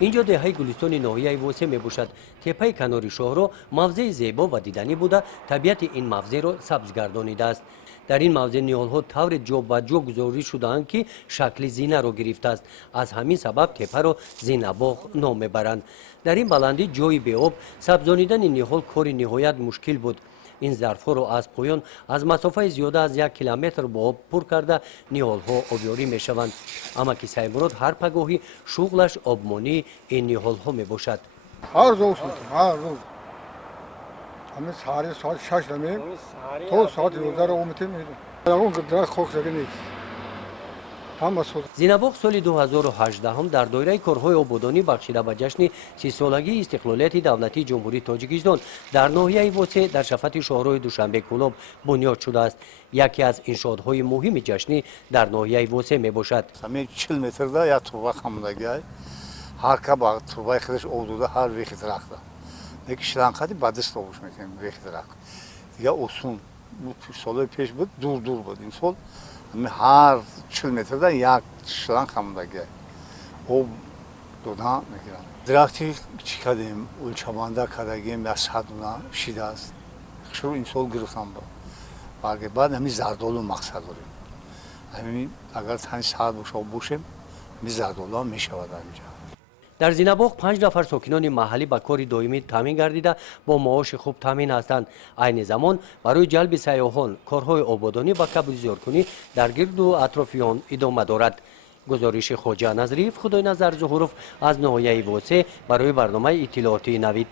اینجا دهه گلستان ناحیه واسه میباشد. تپه کناری شهر موضع زیبا و دیدنی بوده، طبیعت این موضع را سبز گردانیده است. در این موضع نیالها طور جو به جو گذاری شدهاند که شکل زینه را گرفته است. از همین سبب تپه را زینه باغ نام میبرند. در این بلندی جای به آب سبزانیدن نیال کار نهایت مشکل بود. این ظرفها را از پایان از مسافه زیاده از 1 کیلومتر با آب پر کرده نیالها آبیاری می شوند. اما که سیمراد هر پگاهی شغلش آبمانی این نیالها می باشد. هر روز هر روز همه ساعت 6 دمیم تا ساعت 11 رو میتونیم اون درخت خوک زده نیست. زینه باغ سال 2018 هم در دایره کارهای آبادانی بخشیده به جشن 30 سالگی استقلالیت دولتی جمهوری تاجیکستان در ناحیه واسه در شفت شهرهای دوشنبه کلاب بنیاد شده است. یکی از انشاءهای مهم جشنی در ناحیه واسه می باشد. همین 40 متر دا یا توبه خامدگی هر کبا توبه خودش اودوده هر ویخ درخت. یک شلنگی بعدش توبش میکنیم ویخ درخت. دیگه اصول سال پیش بود دور بود این سال هر 40 متر دا یک شلنگ خامدگی او دودا میگیرن. درختی چی کردیم اولچامانده کردیم یا صدونه شیده است. شروع این سال گرفتم با. برای بعد همین زردالو مقصد داریم. همین اگر تنی ساعت باشیم همین زردالو میشود اینجا. در زینه باغ 5 نفر ساکنان محلی به کار دائمی تامین گردیده با معاش خوب تامین هستند. عین زمان برای جلب سیاحان کارهای آبادانی و کبوترزارکنی در گرد و اطراف آن ادامه دارد. گزارش خواجه نظریف خدای نظر ظهوروف از ناحیه واسه برای برنامه اطلاعاتی نوید.